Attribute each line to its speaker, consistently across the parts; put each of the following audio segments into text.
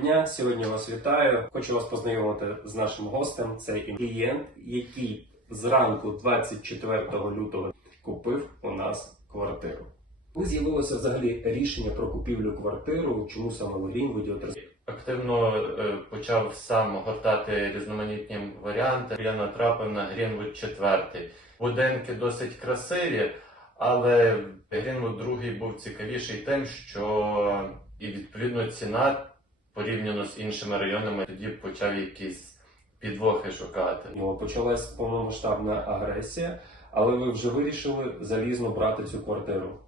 Speaker 1: Дня! Сьогодні вас вітаю. Хочу вас познайомити з нашим гостем. Це клієнт, який зранку 24 лютого купив у нас квартиру. Коли з'явилося взагалі рішення про купівлю квартиру, чому саме в Грінвуді?
Speaker 2: Активно е, почав сам гортати різноманітні варіанти. Я натрапив на Грінвуд 4. Будинки досить красиві, але Грінвуд 2 був цікавіший тим, що і відповідно ціна порівняно з іншими районами тоді почав якісь підвохи шукати.
Speaker 1: Ну, почалась повномасштабна агресія, але ви вже вирішили залізно брати цю квартиру.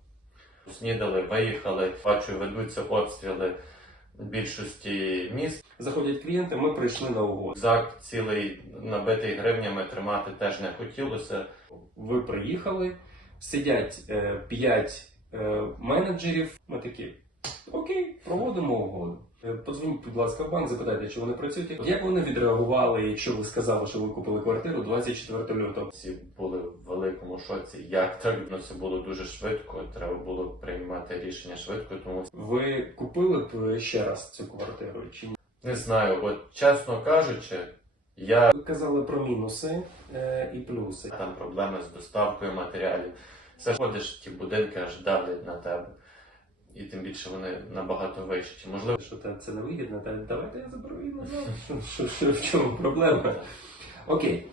Speaker 2: Снідали, виїхали, бачу, ведуться обстріли в більшості міст.
Speaker 1: Заходять клієнти, ми прийшли на угоду.
Speaker 2: Зак цілий набитий гривнями тримати теж не хотілося.
Speaker 1: Ви приїхали, сидять е, 5 е, менеджерів. Ми такі, окей, проводимо угоду. Е, Подзвоніть, будь ласка, в банк, запитайте, чи вони працюють. Як вони відреагували, якщо ви сказали, що ви купили квартиру 24 лютого?
Speaker 2: Всі були в великому шоці. Як так Ну, це було дуже швидко. Треба було приймати рішення швидко, тому
Speaker 1: Ви купили б ще раз цю квартиру чи ні?
Speaker 2: не знаю. От чесно кажучи, я
Speaker 1: Ви казали про мінуси е, і плюси.
Speaker 2: там проблеми з доставкою матеріалів. Все ж ходиш, ті будинки аж давлять на тебе. І тим більше вони набагато вищі. Можливо,
Speaker 1: Що це не вигідно, та давайте я заберу її назад. Що, що, що, в чому проблема? Окей,